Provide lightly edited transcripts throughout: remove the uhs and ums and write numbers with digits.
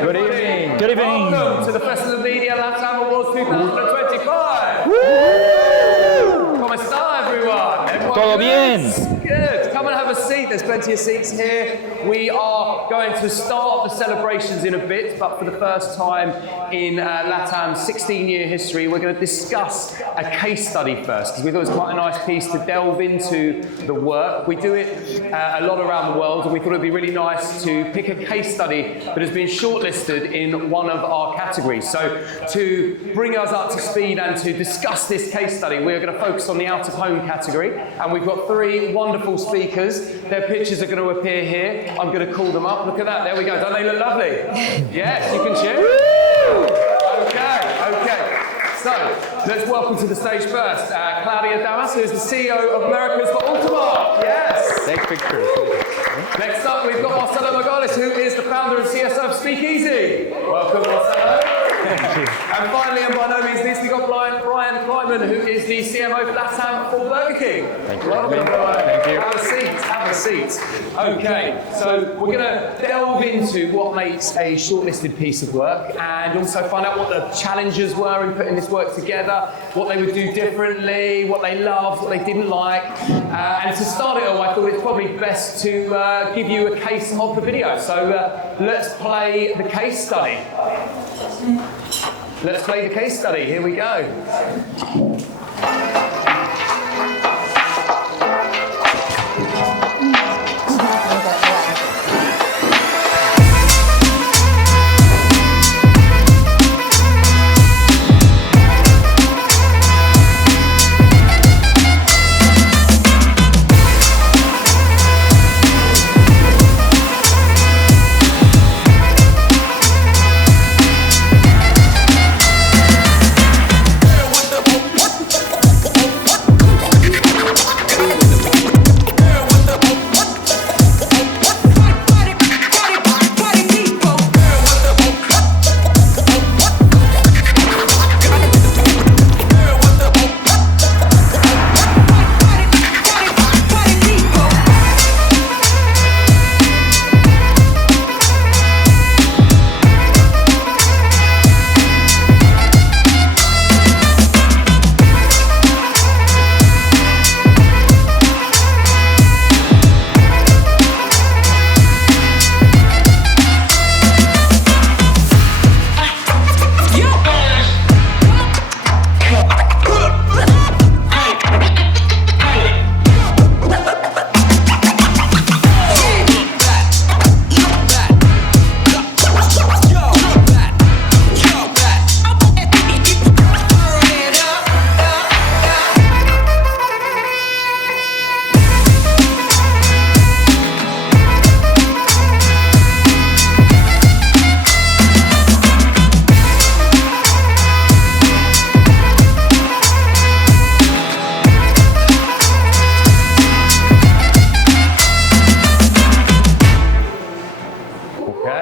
Good evening. Good evening. Welcome to the Festival of Media LatAm Awards 2025. Woo! ¿Cómo está, everyone? Todo bien. Good. Come and have a seat. There's plenty of seats here. We are going to start the celebrations in a bit, but for the first time in LatAm's 16-year history, we're going to discuss a case study first, because we thought it was quite a nice piece to delve into the work. We do it a lot around the world, and we thought it would be really nice to pick a case study that has been shortlisted in one of our categories. So to bring us up to speed and to discuss this case study, we're going to focus on the out-of-home category, and we've got three wonderful speakers. Their pictures are going to appear here. I'm going to call them up. Look at that. There we go. Don't they look lovely? Yes, you can cheer. Okay. So, let's welcome to the stage first Claudia Damas, who is the CEO of Americas for Altermark. Yes. Take pictures. Next up, we've got Marcello Magalhaes, who is the founder and CSO of Speakeasy. Welcome, Marcello. Thank you. And finally, and by no means least, we've got Brian Kleiman, who is the CMO for LatAm for Burger King. Thank you. Welcome, Brian. Thank you. Have a seat. Okay, so we're going to delve into what makes a shortlisted piece of work and also find out what the challenges were in putting this work together, what they would do differently, what they loved, what they didn't like. And to start it all, I thought it's probably best to give you a case of the video. So let's play the case study. Let's play the case study. Here we go.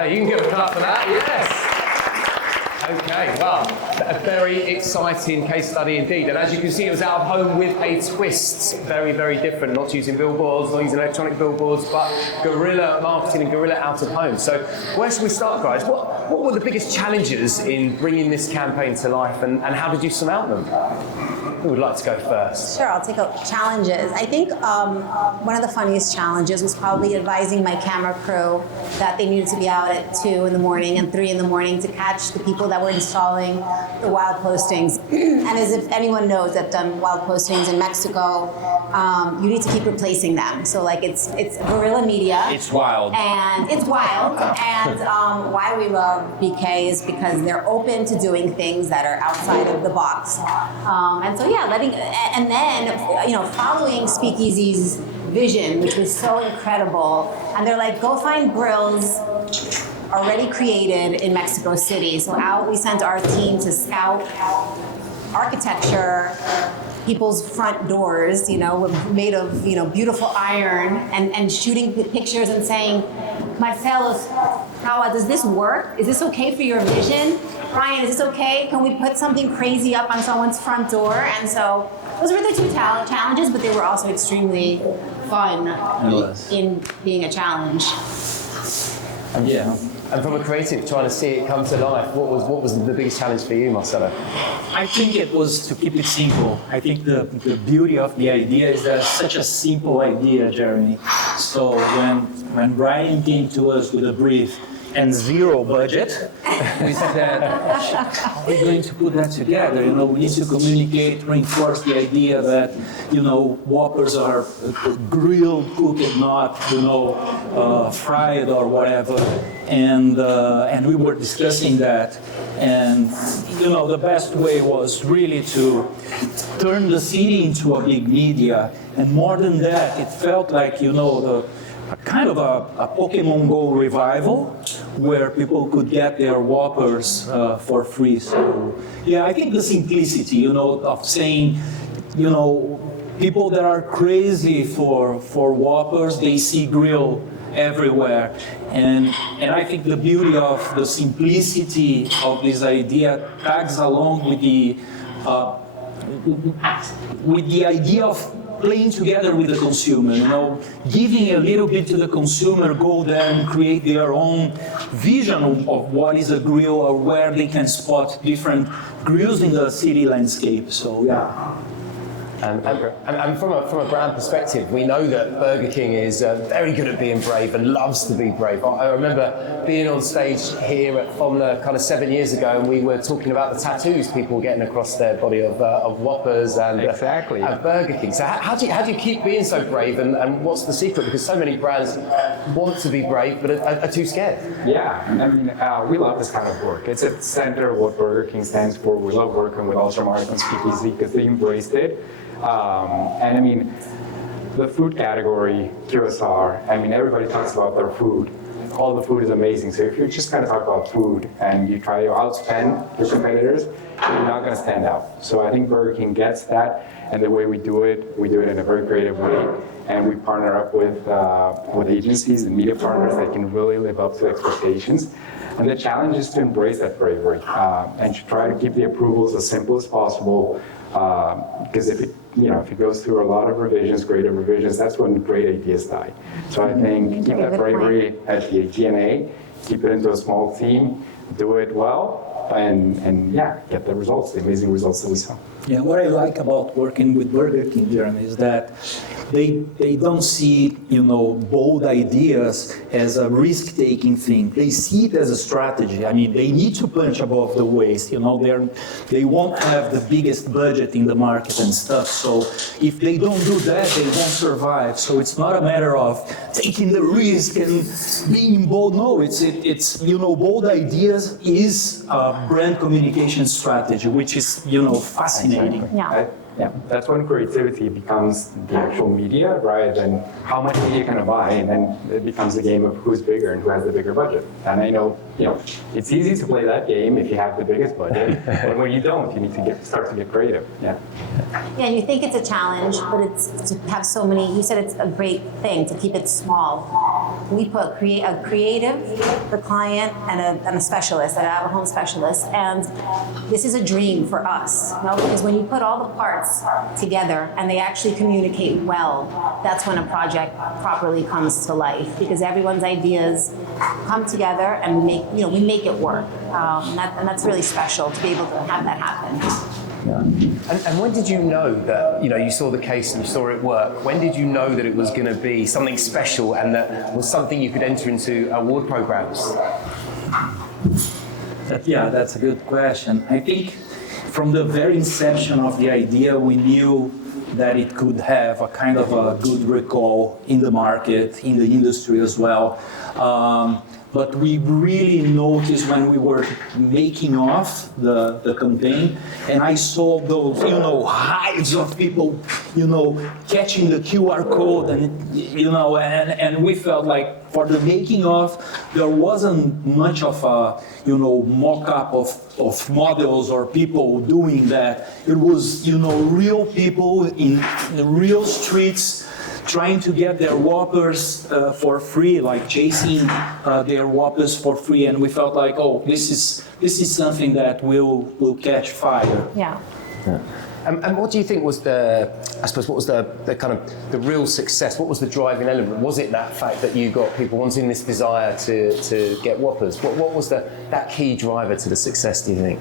You can give a clap for that, yes. Okay, well, a very exciting case study indeed. And as you can see, it was out of home with a twist. Very, very different. Not using billboards, not using electronic billboards, but guerrilla marketing and guerrilla out of home. So where should we start, guys? What were the biggest challenges in bringing this campaign to life, and how did you surmount them? Who would like to go first? Sure, I'll take up challenges. I think one of the funniest challenges was probably advising my camera crew that they needed to be out at 2 in the morning and 3 in the morning to catch the people that were installing the wild postings. And as if anyone knows that done wild postings in Mexico, you need to keep replacing them. So like it's guerrilla media. It's wild. And it's wild. And why we love BK is because they're open to doing things that are outside of the box. And so yeah, and then following Speakeasy's vision, which was so incredible, and they're like, go find grills already created in Mexico City. So out we sent our team to scout architecture, people's front doors, made of beautiful iron, and shooting pictures and saying, Marcello, how does this work? Is this okay for your vision? Brian, is this okay? Can we put something crazy up on someone's front door? And so those were the two challenges, but they were also extremely fun in being a challenge. Yeah. And from a creative, trying to see it come to life, what was the biggest challenge for you, Marcello? I think it was to keep it simple. I think the beauty of the idea is that it's such a simple idea, Jeremy. So when Brian came to us with a brief and zero budget, we said, how are we going to put that together? We need to communicate, reinforce the idea that, Whoppers are grilled, cooked, not, fried or whatever. And we were discussing that. And, the best way was really to turn the city into a big media. And more than that, it felt like, kind of a Pokemon Go revival where people could get their Whoppers for free. So, yeah, I think the simplicity, of saying, people that are crazy for Whoppers, they see grill everywhere. And I think the beauty of the simplicity of this idea tags along with the idea of playing together with the consumer, giving a little bit to the consumer, go there and create their own vision of what is a grill or where they can spot different grills in the city landscape. So, yeah. And from a brand perspective, we know that Burger King is very good at being brave and loves to be brave. I remember being on stage here at FOMLA kind of 7 years ago, and we were talking about the tattoos people were getting across their body of Whoppers and Burger King. So how do you keep being so brave, and what's the secret? Because so many brands want to be brave but are too scared. Yeah, I mean, we love this kind of work. It's at the center of what Burger King stands for. We love working with Altermark and Speakeasy because they embraced it. And I mean, the food category, QSR, I mean, everybody talks about their food. All the food is amazing. So if you just kind of talk about food and you try to outspend your competitors, you're not going to stand out. So I think Burger King gets that, and the way we do it in a very creative way. And we partner up with agencies and media partners that can really live up to expectations. And the challenge is to embrace that bravery and to try to keep the approvals as simple as possible. Because if it goes through a lot of revisions, creative revisions, that's when great ideas die. So I think keep that bravery at the DNA, keep it into a small team, do it well, and get the results, the amazing results that we saw. Yeah, what I like about working with Burger King, Jeremy, is that they don't see, bold ideas as a risk-taking thing. They see it as a strategy. I mean, they need to punch above the waist. They won't have the biggest budget in the market and stuff. So if they don't do that, they won't survive. So it's not a matter of taking the risk and being bold. No, it's bold ideas is a brand communication strategy, which is, fascinating. Yeah. That's when creativity becomes the actual media, right? And how much media can I buy? And then it becomes a game of who's bigger and who has the bigger budget. And I know, it's easy to play that game if you have the biggest budget. But when you don't, you need to start to get creative. Yeah. Yeah, and you think it's a challenge, but it's to have so many. You said it's a great thing to keep it small. We put a creative, the client, and a specialist, an out-of-home specialist, and this is a dream for us. Because when you put all the parts together and they actually communicate well, that's when a project properly comes to life, because everyone's ideas come together and we make it work. And that's really special to be able to have that happen. Yeah. And when did you know that, you saw the case and you saw it work? When did you know that it was going to be something special and that was something you could enter into award programs? Yeah, that's a good question. I think from the very inception of the idea, we knew that it could have a kind of a good recall in the market, in the industry as well. But we really noticed when we were making off the campaign, and I saw those, hives of people, catching the QR code, and we felt like for the making of, there wasn't much of a, mock-up of models or people doing that. It was, real people in the real streets, trying to get their Whoppers for free, like chasing their Whoppers for free, and we felt like, this is something that will catch fire. Yeah. And what do you think was what was the kind of the real success? What was the driving element? Was it that fact that you got people wanting this desire to get Whoppers? What was that key driver to the success, do you think?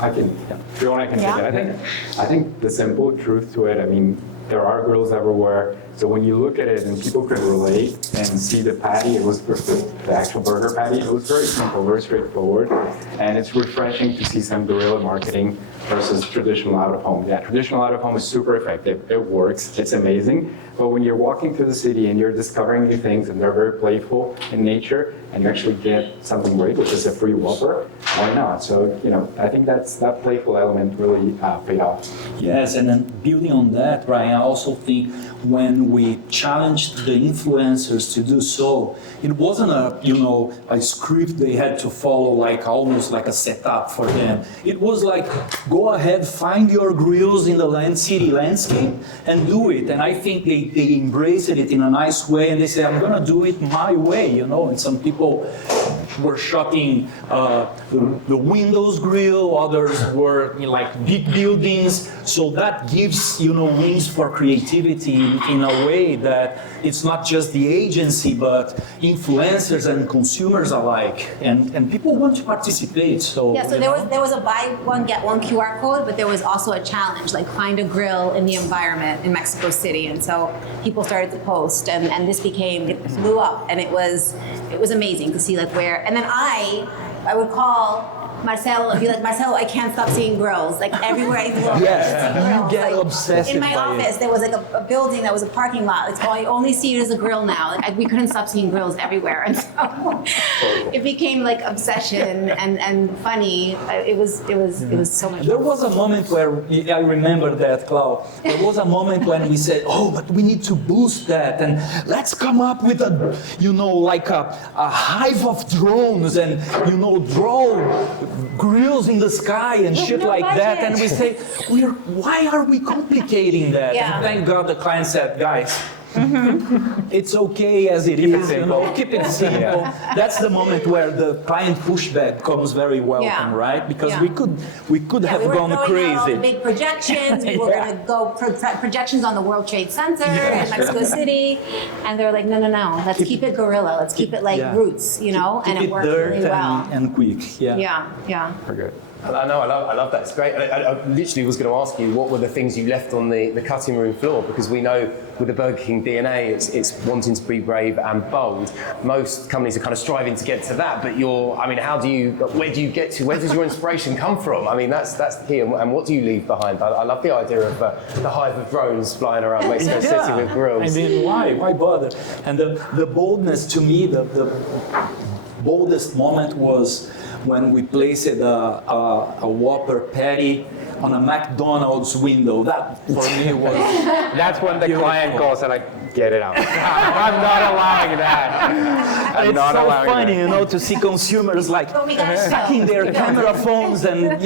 I can take it. I think the simple truth to it, I mean, there are grills everywhere. So when you look at it and people can relate and see the patty, it was the actual burger patty, it was very simple, very straightforward. And it's refreshing to see some guerrilla marketing versus traditional out of home. Yeah, traditional out of home is super effective. It works, it's amazing. But when you're walking through the city and you're discovering new things and they're very playful in nature and you actually get something great, which is a free Whopper, why not? So, I think that playful element really paid off. Yes, and then building on that, Brian, I also think when we challenged the influencers to do so, it wasn't a script they had to follow, like almost like a setup for them. It was like, go ahead, find your grills in the city landscape and do it. And I think they embraced it in a nice way, and they said, I'm gonna do it my way, And some people were shocking the Windows grill, others were like big buildings. So that gives, wings for creativity in a way that it's not just the agency, but influencers and consumers alike. And people want to participate. So yeah, so there was a buy one, get one QR code, but there was also a challenge, like find a grill in the environment in Mexico City. And so people started to post, and this it blew up, and it was amazing to see like where, and then I would call Marcello and be like, Marcello, I can't stop seeing grills. Like everywhere I look, you get obsessed. In my office, there was like a building that was a parking lot. It's I only see it as a grill now. Like we couldn't stop seeing grills everywhere, and so it became like obsession and funny. It was so much. There was a moment where I remember that, Clau. There was a moment when we said, "Oh, but we need to boost that, and let's come up with a hive of drones and draw grills in the sky and shit like that." And we say, why are we complicating that? Yeah. And thank God the client said, guys, it's okay as it is, keep it simple. That's the moment where the client pushback comes very welcome, right? Because we could have gone crazy. All the big projections. We were going to go projections on the World Trade Center in Mexico City, and they're like, no. Let's keep it guerrilla. Let's keep it like roots, and it worked really well. And quick. Yeah. We're good. I know, I love that. It's great. I literally was going to ask you what were the things you left on the cutting room floor, because we know with the Burger King DNA, it's wanting to be brave and bold. Most companies are kind of striving to get to that, but where do you get to? Where does your inspiration come from? I mean, that's the key. And what do you leave behind? I love the idea of the hive of drones flying around Mexico City with grills. I mean, why bother? And the boldness, to me, the boldest moment was when we placed a Whopper patty on a McDonald's window. That for me was That's when the client calls and like, get it out. I'm not allowing that. It's so funny, to see consumers like stacking their camera phones and,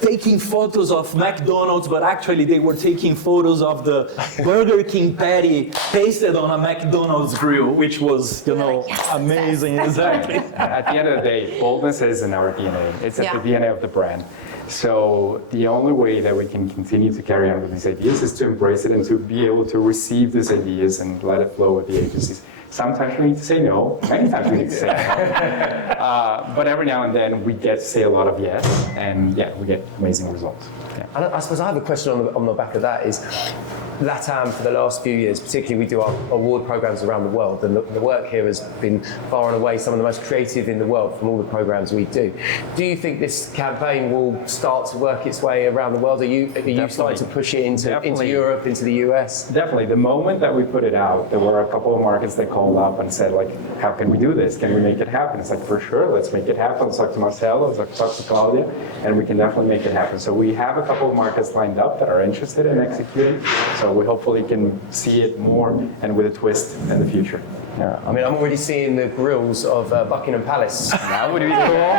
taking photos of McDonald's, but actually they were taking photos of the Burger King patty pasted on a McDonald's grill, which was, amazing. Exactly. At the end of the day, boldness is in our DNA. It's at the DNA of the brand. So the only way that we can continue to carry on with these ideas is to embrace it and to be able to receive these ideas and let it flow with the agencies. Sometimes we need to say no, many times we need to say no. But every now and then we get to say a lot of yes, and we get amazing results. Yeah. And I suppose I have a question on the back of that is, LatAm for the last few years, particularly we do our award programs around the world, and the work here has been far and away some of the most creative in the world from all the programs we do. Do you think this campaign will start to work its way around the world? Are you starting to push it into Europe, into the US? Definitely. The moment that we put it out, there were a couple of markets that called up and said, like, how can we do this? Can we make it happen? It's like, for sure, let's make it happen. Let's talk to Marcello, let's talk to Claudia, and we can definitely make it happen. So we have a couple of markets lined up that are interested in executing. So we hopefully can see it more and with a twist in the future. Yeah. I mean, I'm already seeing the grills of Buckingham Palace. That would be cool.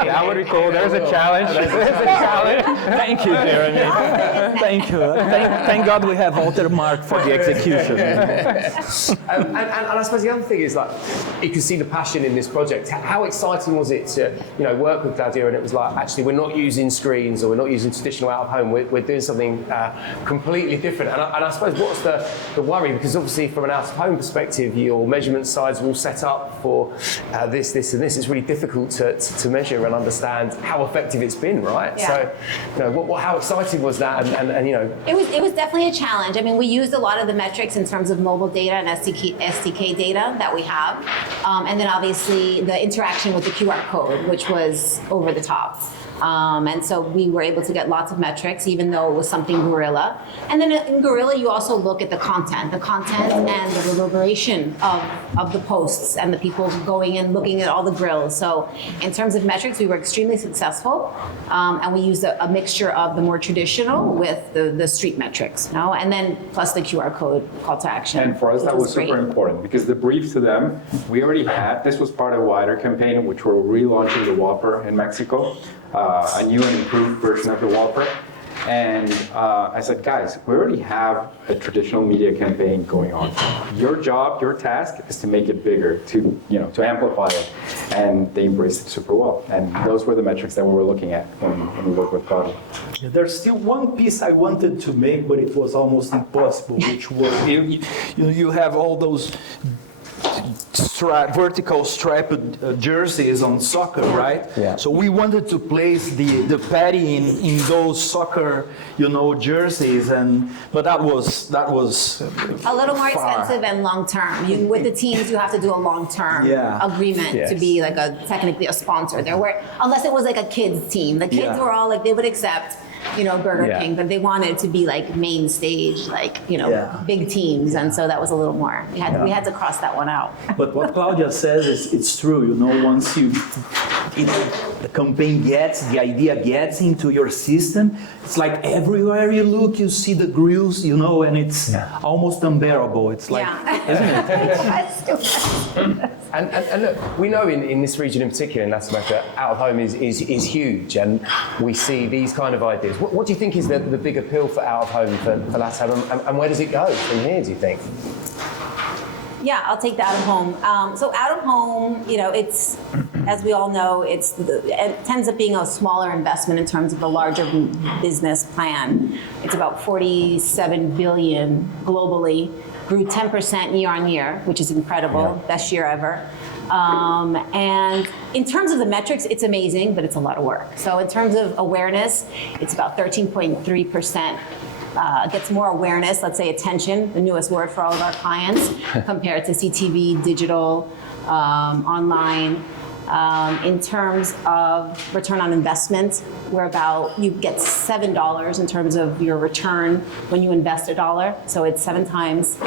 That would be cool. There's a challenge. There's a challenge. Thank you, Jeremy. Thank you. Thank God we have Altermark for the execution. And I suppose the other thing is, like, you can see the passion in this project. How exciting was it to, work with Claudia, and it was like, actually, we're not using screens or we're not using traditional out of home. We're doing something completely different. And I suppose what's the worry? Because obviously, from an out of home perspective, your measurement sides are all set up for this, and this. It's really difficult to measure and understand how effective it's been, right? Yeah. So, how exciting was that? And It was definitely a challenge. I mean, we used a lot of the metrics in terms of mobile data and SDK data that we have. And then obviously the interaction with the QR code, which was over the top. And so we were able to get lots of metrics, even though it was something guerrilla. And then in guerrilla, you also look at the content and the reverberation of the posts and the people going and looking at all the grills. So in terms of metrics, we were extremely successful. And we used a mixture of the more traditional with the street metrics, and then plus the QR code call to action. And for us, that was great. super important because the brief to them, we already had, this was part of a wider campaign in which we're relaunching the Whopper in Mexico, a new and improved version of the Whopper. And I said, guys, we already have a traditional media campaign going on. Your job, your task is to make it bigger, to amplify it. And they embraced it super well. And those were the metrics that we were looking at when we worked with Claudia. There's still one piece I wanted to make, but it was almost impossible, which was you have all those vertical striped jerseys on soccer, right? Yeah. So we wanted to place the patty in those soccer, jerseys, but that was A little more far. expensive and long term. With the teams, you have to do a long term agreement to be like technically a sponsor. Unless it was like a kids team. The kids were all like, they would accept Burger King, but they wanted to be like main stage, big teams, and so that was a little more. We had to cross that one out. But what Claudia says it's true. Once the campaign the idea gets into your system, it's like everywhere you look, you see the grills, and it's almost unbearable. It's like, isn't it? And look, we know in this region in particular, in Latin America, out of home is huge, and we see these kind of ideas. What do you think is the big appeal for out of home for Latam, and where does it go from here, do you think? Yeah, I'll take the out of home. So out of home, it's, as we all know, it tends up being a smaller investment in terms of the larger business plan. It's about 47 billion globally, grew 10% year on year, which is incredible, best year ever. And in terms of the metrics, it's amazing, but it's a lot of work. So in terms of awareness, it's about 13.3%. Gets more awareness, let's say attention, the newest word for all of our clients, compared to CTV, digital, online. In terms of return on investment, you get $7 in terms of your return when you invest $1. So it's 7 times.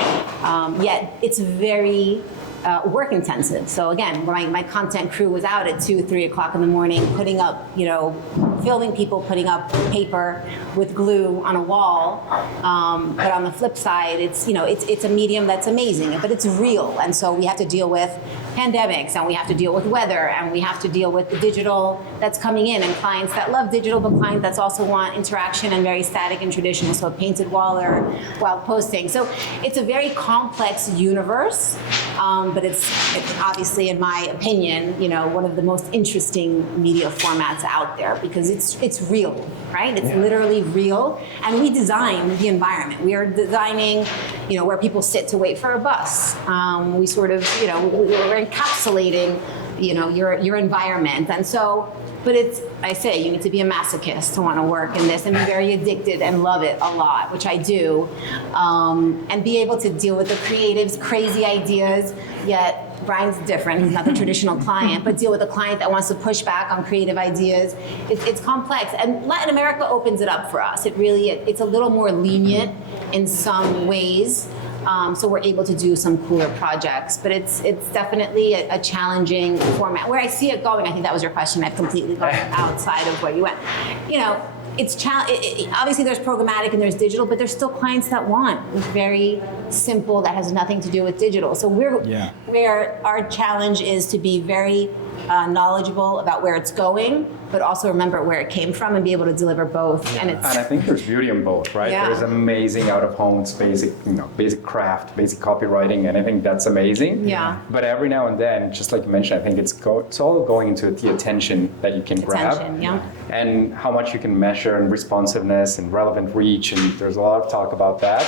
Yet it's very work intensive. So again, my content crew was out at 2, 3 o'clock in the morning, putting up, filming people, putting up paper with glue on a wall. But on the flip side, it's a medium that's amazing, but it's real. And so we have to deal with pandemics, and we have to deal with weather, and we have to deal with the digital that's coming in, and clients that love digital, but clients that also want interaction and very static and traditional, so a painted wall or while posting. So it's a very complex universe, but it's obviously, in my opinion, one of the most interesting media formats out there, because it's real, right? It's literally real, and we design the environment. We are designing, where people sit to wait for a bus. We sort of, we're encapsulating, your environment, and so. But you need to be a masochist to want to work in this and be very addicted and love it a lot, which I do, and be able to deal with the creatives, crazy ideas, yet Brian's different. He's not the traditional client, but deal with a client that wants to push back on creative ideas. It's complex, and Latin America opens it up for us. It's a little more lenient in some ways. So we're able to do some cooler projects, but it's definitely a challenging format. Where I see it going, I think that was your question. I've completely gone outside of where you went. obviously there's programmatic and there's digital, but there's still clients that want very simple that has nothing to do with digital. So where our challenge is to be very knowledgeable about where it's going, but also remember where it came from and be able to deliver both. And I think there's beauty in both, right? Yeah. There's amazing out-of-home, it's basic craft, basic copywriting, and I think that's amazing. Yeah. But every now and then, just like you mentioned, I think it's all going into the attention that you can grab. Yeah. And how much you can measure and responsiveness and relevant reach, and there's a lot of talk about that.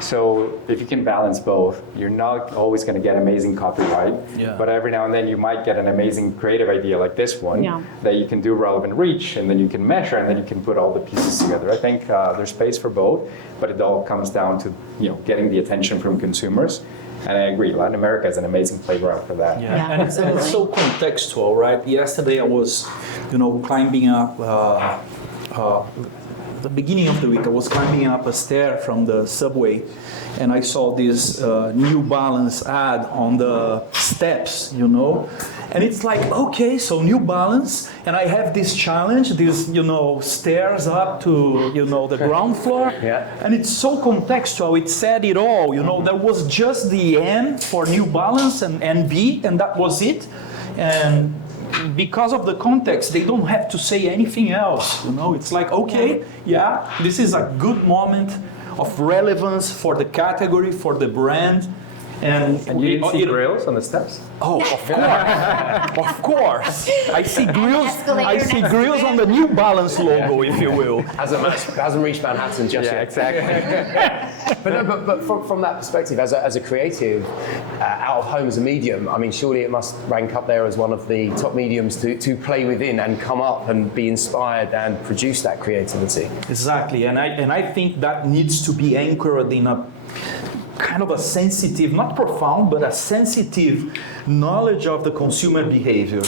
So if you can balance both, you're not always going to get amazing copyright, but every now and then you might get an amazing creative idea like this one that you can do relevant reach, and then you can measure, and then you can put all the pieces together. I think there's space for both, but it all comes down to getting the attention from consumers. And I agree, Latin America is an amazing playground for that. And it's so contextual, right? Yesterday I was, climbing up, the beginning of the week, I was climbing up a stair from the subway, and I saw this New Balance ad on the steps, and it's like, okay, so New Balance, and I have this challenge, these, stairs up to, the ground floor, and it's so contextual, it said it all, there was just the N for New Balance and NB, and that was it, and because of the context, they don't have to say anything else, it's like, okay, this is a good moment of relevance for the category, for the brand. And you didn't see grills on the steps? Oh, of course. I see grills on the New Balance logo, if you will. Hasn't reached Manhattan just yet. Exactly. but from that perspective, as a creative, out of home as a medium, I mean, surely it must rank up there as one of the top mediums to play within and come up and be inspired and produce that creativity. Exactly, and I think that needs to be anchored in a kind of a sensitive, not profound, but a sensitive knowledge of the consumer behavior.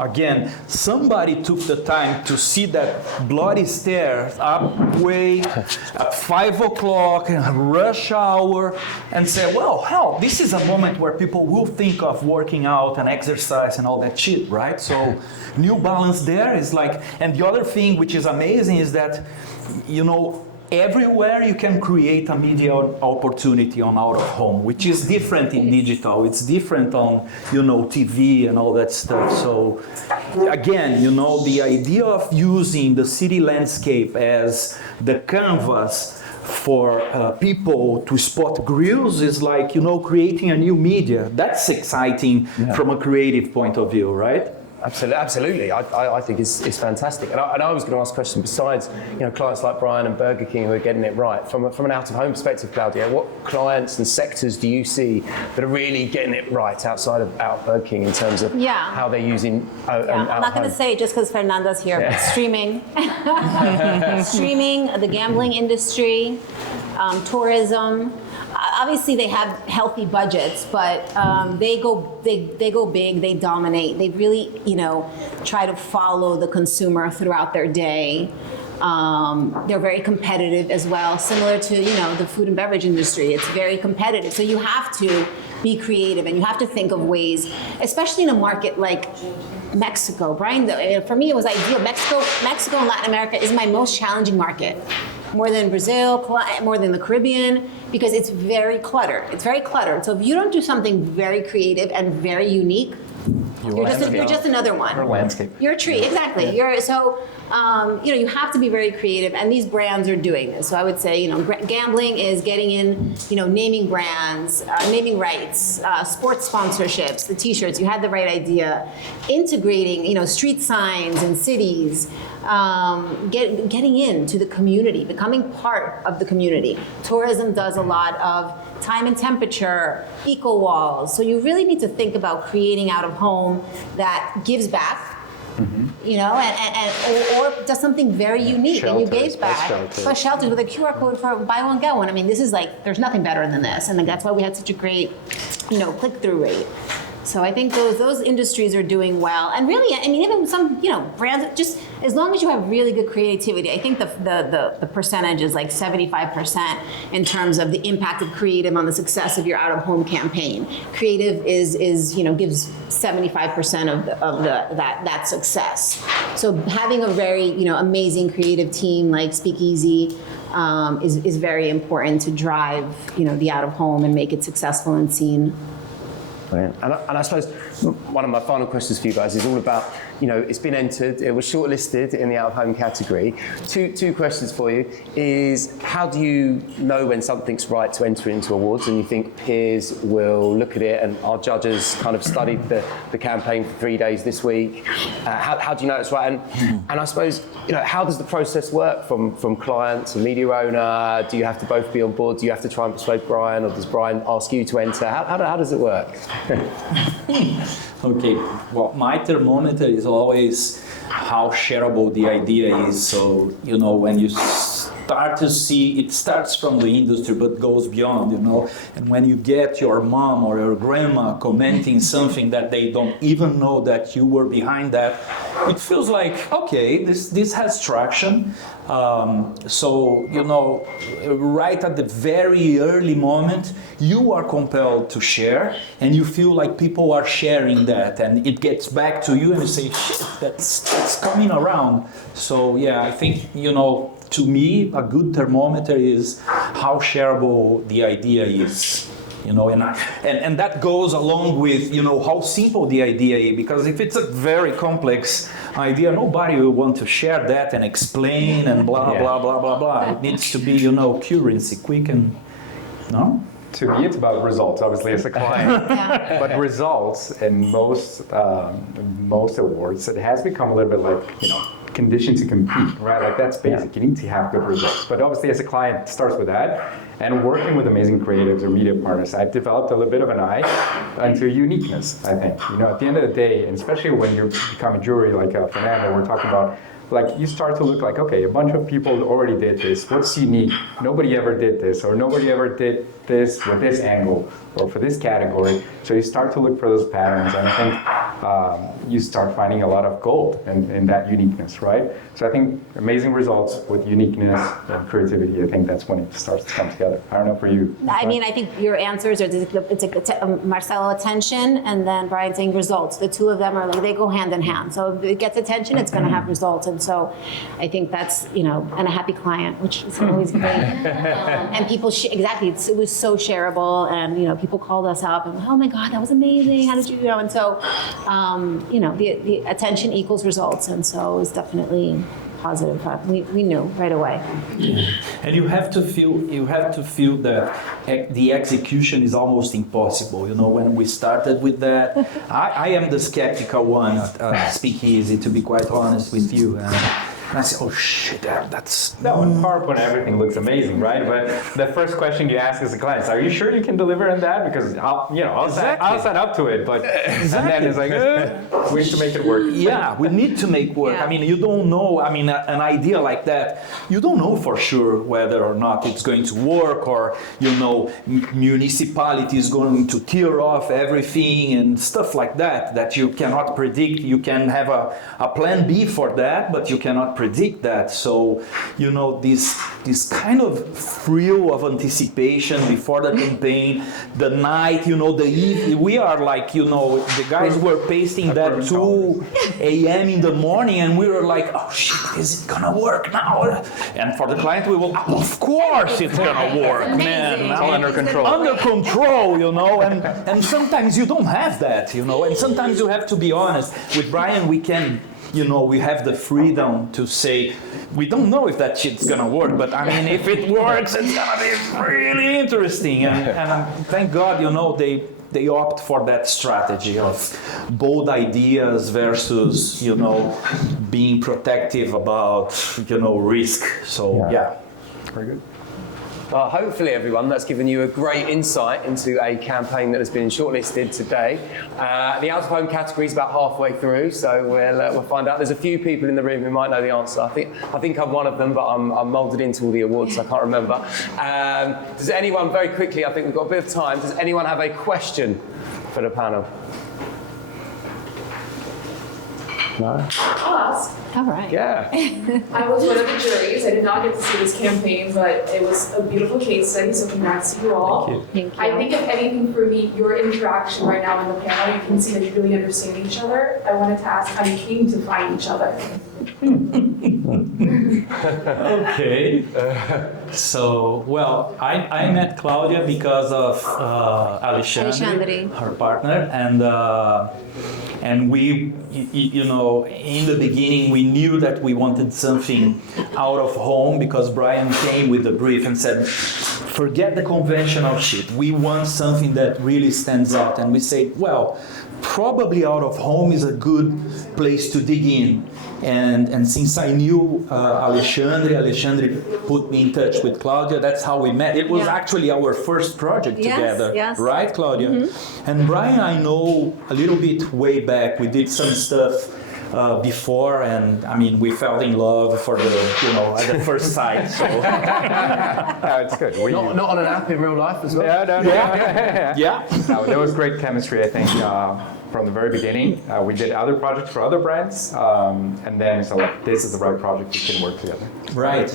Again, somebody took the time to see that bloody stairs up way at 5 o'clock, rush hour, and say, well, hell, this is a moment where people will think of working out and exercise and all that shit, right? So New Balance there is like, and the other thing which is amazing is that, everywhere you can create a media opportunity on out of home, which is different in digital. It's different on, TV and all that stuff. So again, the idea of using the city landscape as the canvas for people to spot grills is like, creating a new media. That's exciting from a creative point of view, right? Absolutely. I think it's fantastic. And I was going to ask a question, besides clients like Brian and Burger King who are getting it right, from an out-of-home perspective, Claudia, what clients and sectors do you see that are really getting it right outside of Burger King in terms of how they're using I'm not going to say it just because Fernanda's here, but streaming. Streaming, the gambling industry, tourism. Obviously, they have healthy budgets, but they go big. They dominate. They really, try to follow the consumer throughout their day. They're very competitive as well, similar to the food and beverage industry. It's very competitive, so you have to be creative and you have to think of ways, especially in a market like Mexico. Brian, for me, it was ideal. Mexico and Latin America is my most challenging market. More than Brazil, more than the Caribbean, because it's very cluttered. It's very cluttered. So if you don't do something very creative and very unique, you're just another one. You're a landscape. You're a tree, exactly. You have to be very creative, and these brands are doing this. So I would say, gambling is getting in, naming brands, naming rights, sports sponsorships, the T-shirts. You had the right idea. Integrating, street signs in cities, getting into the community, becoming part of the community. Tourism does a lot of time and temperature, eco walls. So you really need to think about creating out of home that gives back, or does something very unique and you gave back. Plus shelters with a QR code for buy one, get one. I mean, this is like, there's nothing better than this. And that's why we had such a great, click-through rate. So I think those industries are doing well, and really, I mean, even some brands. Just as long as you have really good creativity, I think the percentage is like 75% in terms of the impact of creative on the success of your out-of-home campaign. Creative is gives 75% of that success. So having a very amazing creative team like Speakeasy is very important to drive the out-of-home and make it successful and seen. Brilliant. And I suppose one of my final questions for you guys is all about, it's been entered, it was shortlisted in the out-of-home category. Two questions for you is, how do you know when something's right to enter into awards and you think peers will look at it and our judges kind of studied the campaign for 3 days this week? How do you know it's right? And I suppose, how does the process work from clients and media owner? Do you have to both be on board? Do you have to try and persuade Brian, or does Brian ask you to enter? How does it work? Okay, well, my thermometer is always how shareable the idea is. So, when you start to see, it starts from the industry but goes beyond, and when you get your mom or your grandma commenting something that they don't even know that you were behind that, it feels like, okay, this has traction. So, right at the very early moment, you are compelled to share, and you feel like people are sharing that, and it gets back to you, and you say, shit, that's coming around. So, yeah, I think, to me, a good thermometer is how shareable the idea is. And that goes along with, how simple the idea is, because if it's a very complex idea, nobody will want to share that and explain and blah, blah, blah, blah, blah. It needs to be, currency, quick and, no? To me, it's about results, obviously, as a client. Yeah. But results in most awards, it has become a little bit like, condition to compete, right? Like, that's basic. You need to have good results. But obviously, as a client, it starts with that. And working with amazing creatives or media partners, I've developed a little bit of an eye into uniqueness, I think. At the end of the day, and especially when you become a jury like Fernando, we're talking about, like, you start to look like, okay, a bunch of people already did this. What's unique? Nobody ever did this, or nobody ever did this with this angle, or for this category. So you start to look for those patterns, and I think you start finding a lot of gold in that uniqueness, right? So I think amazing results with uniqueness and creativity, I think that's when it starts to come together. I don't know for you. I mean, I think your answers are, Marcello, attention, and then Brian saying results. The two of them are they go hand in hand. So if it gets attention, it's going to have results. And so I think that's, and a happy client, which is always great. And people, exactly, it was so shareable, and, people called us up and, oh my God, that was amazing. How did you, and so, the attention equals results. And so it was definitely positive. We knew right away. And you have to feel that the execution is almost impossible. When we started with that, I am the skeptical one at Speakeasy, to be quite honest with you. And I say, oh shit, that's... No, in PowerPoint everything looks amazing, right? But the first question you ask as a client is, are you sure you can deliver on that? Because I'll sign up to it, but exactly. And then it's like, we need to make it work. Yeah, we need to make work. Yeah. I mean, you don't know, an idea like that, you don't know for sure whether or not it's going to work, or, municipality is going to tear off everything and stuff like that you cannot predict. You can have a plan B for that, but you cannot predict that. So, this kind of thrill of anticipation before the campaign, the night, the eve, we are like, the guys were pasting that 2 a.m. in the morning, and we were like, oh shit, is it gonna work now? And for the client, we will, of course it's gonna work, man. It's all under control. Under control, and sometimes you don't have that, and sometimes you have to be honest. With Brian, we can, we have the freedom to say, we don't know if that shit's gonna work, but I mean, if it works, it's gonna be really interesting. And thank God, they opt for that strategy of bold ideas versus, being protective about, risk. So, yeah. Very good. Well, hopefully, everyone, that's given you a great insight into a campaign that has been shortlisted today. The out-of-home category is about halfway through, so we'll find out. There's a few people in the room who might know the answer. I think I'm one of them, but I'm moulded into all the awards, so I can't remember. Does anyone, very quickly, I think we've got a bit of time, does anyone have a question for the panel? No? I'll ask. All right. Yeah. I was one of the juries. I did not get to see this campaign, but it was a beautiful case study, so congrats to you all. Thank you. I think if anything for me, your interaction right now in the panel, you can see that you really understand each other. I wanted to ask how you came to find each other. Okay. So, well, I met Claudia because of Alexandre, her partner, and we, you know, in the beginning we knew that we wanted something out of home because Brian came with the brief and said, forget the conventional shit. We want something that really stands out. And we said, well, probably out of home is a good place to dig in. And since I knew Alexandre put me in touch with Claudia. That's how we met. It was actually our first project together, right, Claudia? Mm-hmm. And Brian, I know a little bit way back. We did some stuff before, and I mean, we fell in love for the, you know, at the first sight. So It's good. Not on an app in real life as well. yeah. No, there was great chemistry, I think, from the very beginning. We did other projects for other brands, and then it's like, this is the right project, we can work together. Right.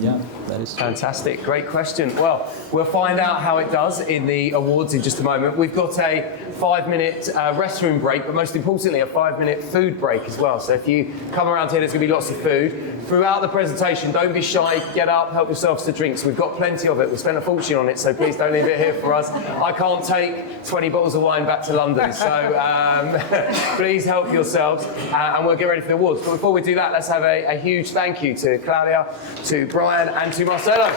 Yeah, that is true. Fantastic, great question. Well, we'll find out how it does in the awards in just a moment. We've got a 5-minute restroom break, but most importantly, a 5-minute food break as well. So if you come around here, there's going to be lots of food. Throughout the presentation, don't be shy, get up, help yourselves to drinks. We've got plenty of it. We spent a fortune on it, so please don't leave it here for us. I can't take 20 bottles of wine back to London, so please help yourselves, and we'll get ready for the awards. But before we do that, let's have a huge thank you to Claudia, to Brian, and to Marcello.